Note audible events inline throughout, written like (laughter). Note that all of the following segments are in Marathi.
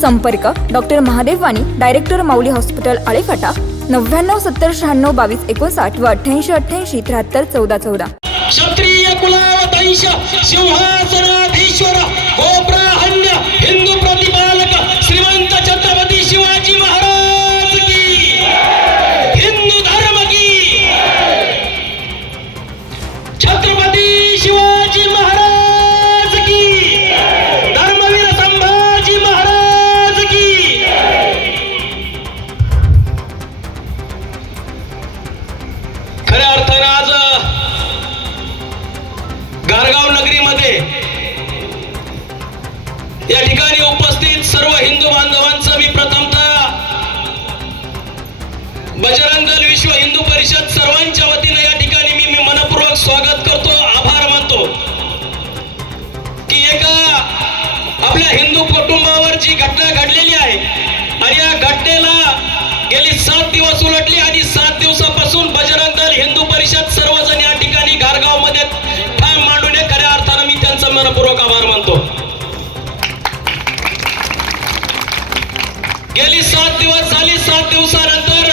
संपर्क doctor Mahadev Wani director Mauli hospital Alephata नव्याण्णव सत्तर शहाण्णव बावीस एकोणसाठ व अठ्ठ्याऐंशी अठ्ठ्याऐंशी त्र्याहत्तर चौदा चौदा. क्षत्रिय कुलावतैष घटना घडलेली आहे. आणि या घटनेला गेली सात दिवस उलटली आणि सात दिवसापासून बजरंग दल हिंदू परिषद सर्वजण या ठिकाणी घारगावमध्ये ठाम मांडून खऱ्या अर्थानं मी त्यांचा मनपूर्वक आभार मानतो. गेली सात दिवस झाली. सात दिवसानंतर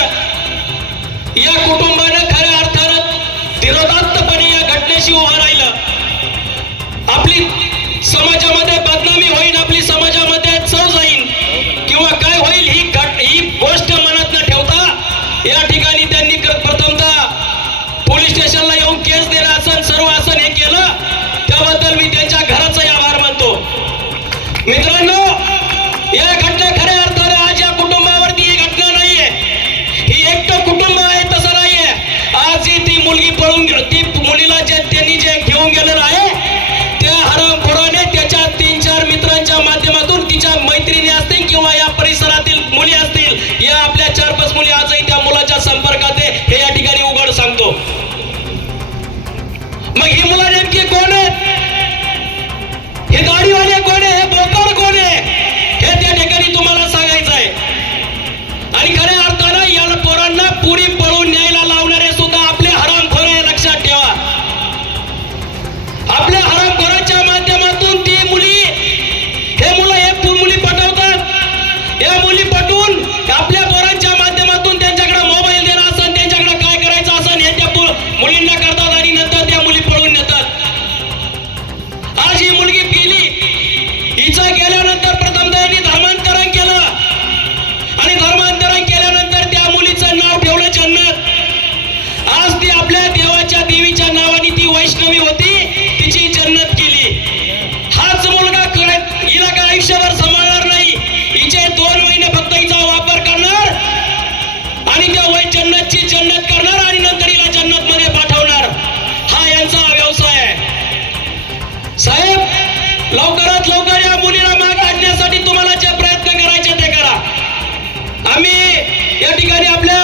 या कुटुंबानं खऱ्या अर्थानं धीरोदात्तपणे या घटनेशी उभं राहिलं. आपली समाजामध्ये बदनामी होईल आपली समाजामध्ये या ठिकाणी त्यांनी प्रथमतः पोलीस स्टेशनला येऊन केस दिला असन सर्व असन हे केलं. त्याबद्दल मी त्यांच्या घराचा आभार मानतो. मित्रांनो या घटना खऱ्या अर्थाने आज या कुटुंबावरती ही घटना नाहीये. ही एकटं कुटुंब आहे तसं नाहीये. आज ही ती मुलगी पळून ती मुलीला जे त्यांनी जे घेऊन गेलेलं आहे त्या हरामखोराने त्याच्या तीन चार मित्रांच्या माध्यमातून तिच्या मैत्रिणी असतील किंवा या परिसरातील मुली असतील या आपल्या चार पाच मुली आज मग ही मुलं नेमकी कोण आहेत? हे गाडीवाले कोण आहे? हे बोकड कोण आहे? हे त्या ठिकाणी तुम्हाला सांगायचं आहे. आणि खऱ्या अर्थानं या पोरांना पुढे पळून न्यायला लावणारे सुद्धा आपले हरामखोर आहे लक्षात ठेवा. आपल्या हरामखोराच्या माध्यमातून ती मुली हे मुलं हे मुली पटवतात. या मुली पटवून आपल्या पोरांच्या आयुष्यभर सांभाळणार नाही. हिचे दोन महिने फक्त हिचा वापर करणार आणि त्या वय जन्नतची जन्नत करणार आणि नंतर हिला जन्नत मध्ये पाठवणार. हा यांचा व्यवसाय आहे. साहेब लवकरात लवकर या मुलीला मागे काढण्यासाठी तुम्हाला जे प्रयत्न करायचे ते करा. आम्ही या ठिकाणी आपल्या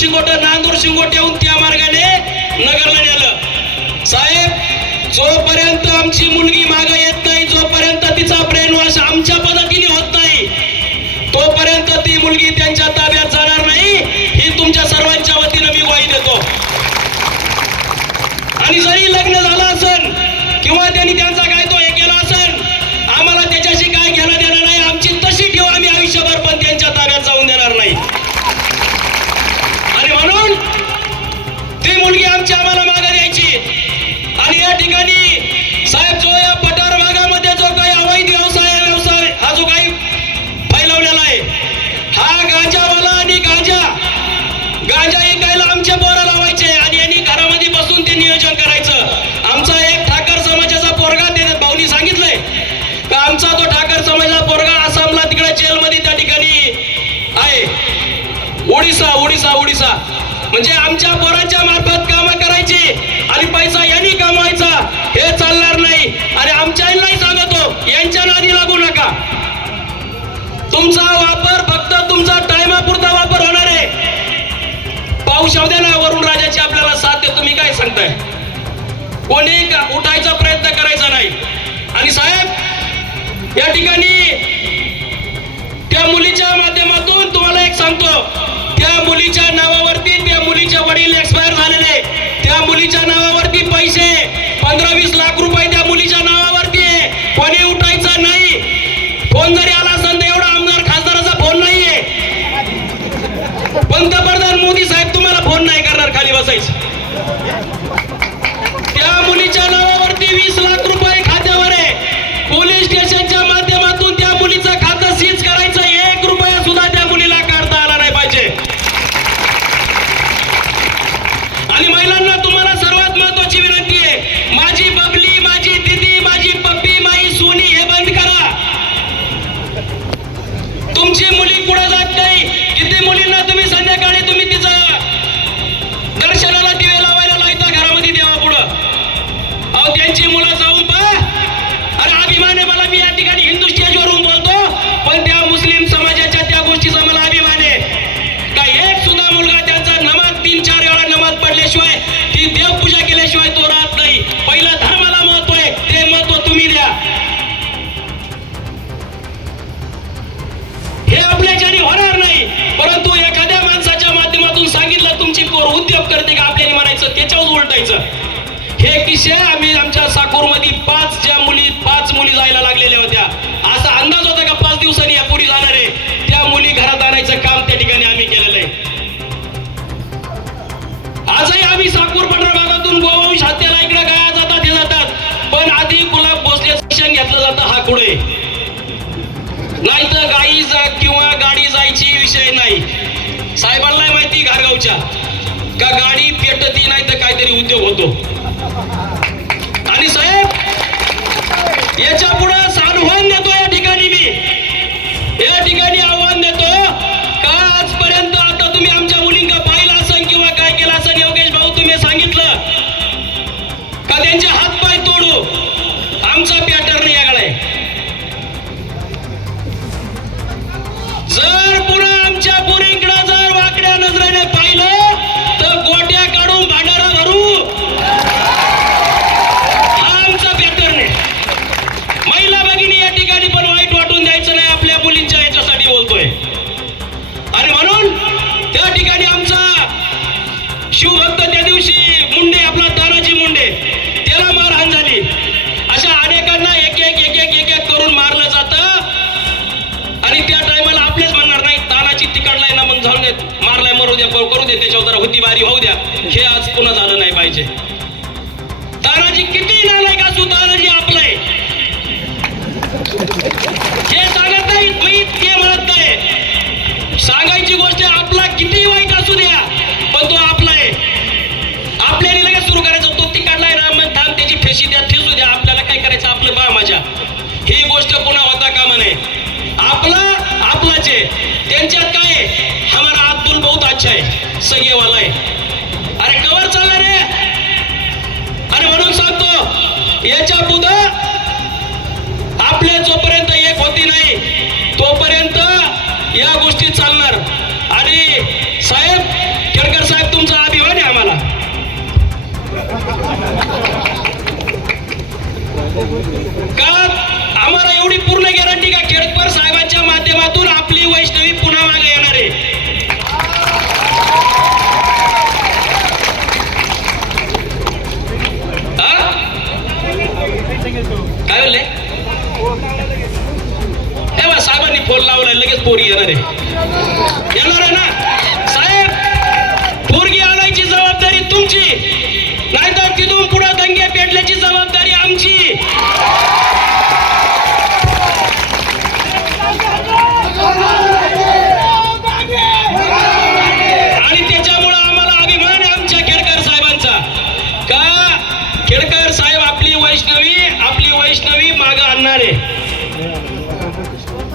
शिंगोट नांदूर शिंगोट येऊन त्या मार्गाने नगरला नेलं. साहेब जोपर्यंत आमची मुलगी मागे ओडिसा ओडिसा ओडिसा. म्हणजे आमच्या पोरांच्या मार्फत कामं करायची आणि पैसा यांनी कमवायचा हे चालणार नाही. आणि आमच्या सांगतो यांच्या नादी लागू नका. तुमचा वापर फक्त तुमचा टायमापुरता वापर होणार आहे. पाऊस येऊ द्या ना वरुण राजाची आपल्याला साथ देतो. तुम्ही काय सांगताय? कोणी उठायचा प्रयत्न करायचा नाही. आणि साहेब या ठिकाणी त्या मुलीच्या माध्यमातून तुम्हाला एक सांगतो. पंधरा वीस लाख रुपये त्या मुलीच्या नावावरती आहे. कोणी उठायचा नाही. कोण जरी त्याशिवाय तो राहत नाही. पहिला धर्माला महत्त्व आहे. ते महत्त्व तुम्ही द्या. हे आपल्याच्याने होणार नाही. परंतु एखाद्या माणसाच्या माध्यमातून सांगितलं तुमची कोर उद्योग करते का? आपल्याला म्हणायचं त्याच्यावर उलटायचं. हे किस्से आम्ही आमच्या साकूरमध्ये पाच ज्या मुली पाच मुली जायला लागलेल्या होत्या. असा अंदाज होता का पाच दिवसांनी या पुढे जाणार आहे? त्या मुली घरात आणायचं काम त्या ठिकाणी आम्ही केलेलं आहे. आजही आम्ही साकूर 이 잔대 द्या करू करू दे त्याच्यावर जरा होती बारी होऊ द्या. हे आज पुन्हा झालं नाही पाहिजे. तानाजी किती नालायक असू तानाजी आपलाय हे सांगत नाही मी ते म्हणत नाही. सांगायची गोष्ट आपला किती वाईट असू द्या पण तो आपला आहे. आपल्याने लगेच सुरू करायचं तो ती काढलाय ना मग थांब त्याची ठेशी द्या ठेसू द्या आपल्याला काय करायचं आपलं बा माझ्या. ही गोष्ट पुन्हा होता कामा नये. आपला आपलाच आहे. त्यांच्यात काय आहे. सगळेवाला अरे कवर चालला रे. आणि म्हणून सांगतो याच्या पुढं आपल्या जोपर्यंत एक होती नाही तोपर्यंत या गोष्टी चालणार. आणि साहेब केडकर साहेब तुमचा अभिमान आहे आम्हाला. का आम्हाला एवढी पूर्ण गॅरंटी का खेडकर साहेबांच्या माध्यमातून आपली वैष्णवी पुन्हा मागे येणार आहे. काय बोलले? हे साहेबांनी फोन लावलाय लगेच पोरी येणार आहे. येणार आहे ना? आम्हाला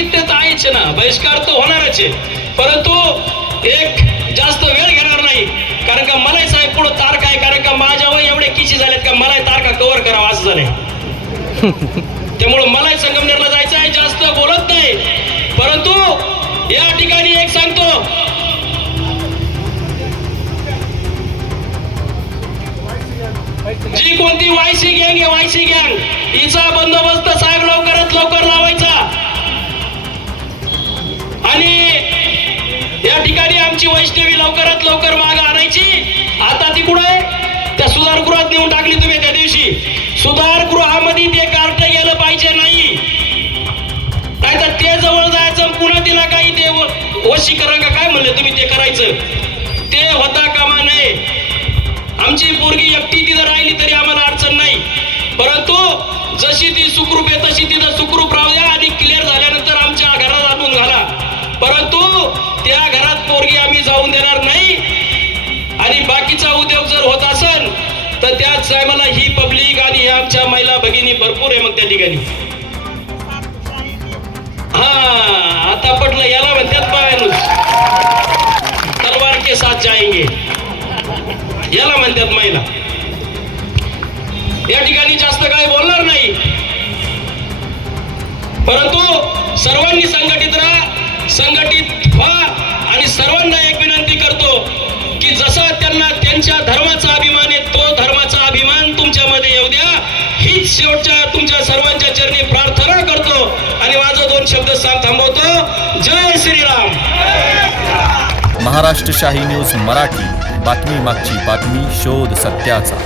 तिथे तर आहेच ना बहिष्कार तर होणारच आहे. परंतु एक जास्त वेळ घेणार नाही. कारण का मलाही साहेब पुढे तारखा आहे कारण का माझ्या वय एवढे किशी झालेत का मलाही तारखा कव्हर करावा असं झालंय. (laughs) त्यामुळे मलाही संगमनेरला जायचं आहे जास्त बोलत नाही. परंतु या ठिकाणी एक सांगतो. जी कोणती वायसी गँग आहे वायसी गँग हिचा बंदोबस्त साहेब लवकरात लवकर लावायचा. आणि या ठिकाणी आमची वैष्णवी लवकरात लवकर माग आणायची. आता ती कुठं आहे? त्या सुधारगृहात नेऊन टाकली तुम्ही त्या दिवशी. सुधारगृहामध्ये ते कार्ट गेलं पाहिजे नाही. नाहीतर ते जवळ जायचं पुन्हा तिला काही ते व- वशीकरण का काय म्हणले तुम्ही ते करायचं? ते होता कामा नये. आमची पोरगी एकटी तिथं राहिली तरी आम्हाला अडचण नाही. परंतु जशी ती सुखरूप आहे तशी तिथं सुखरूप राहू द्या आणि क्लिअर झाल्यानंतर आमच्या घरात आणून घाला. परंतु त्या घरात पोरगी आम्ही जाऊन देणार नाही. आणि बाकीचा उद्योग जर होत असेल तर त्याच टायमाला ही पब्लिक आणि आमच्या महिला भगिनी भरपूर आहे मग त्या ठिकाणी. हा आता पटलं याला म्हणतात पायानुस. तलवार के साथ जाएंगे. याला म्हणतात महिला. या ठिकाणी जास्त काही बोलणार नाही. परंतु सर्व संघटित व्हा आणि सर्वांना एक विनंती करतो की जसा त्यांना त्यांच्या धर्माचा अभिमान आहे तो धर्माचा अभिमान तुमच्यामध्ये येऊ द्या. हीच शेवटच्या तुमच्या सर्वांच्या चरणी प्रार्थना करतो आणि माझं दोन शब्द सांग थांबवतो. जय श्रीराम. महाराष्ट्र शाही न्यूज मराठी. बातमी मागची बातमी शोध सत्याचा.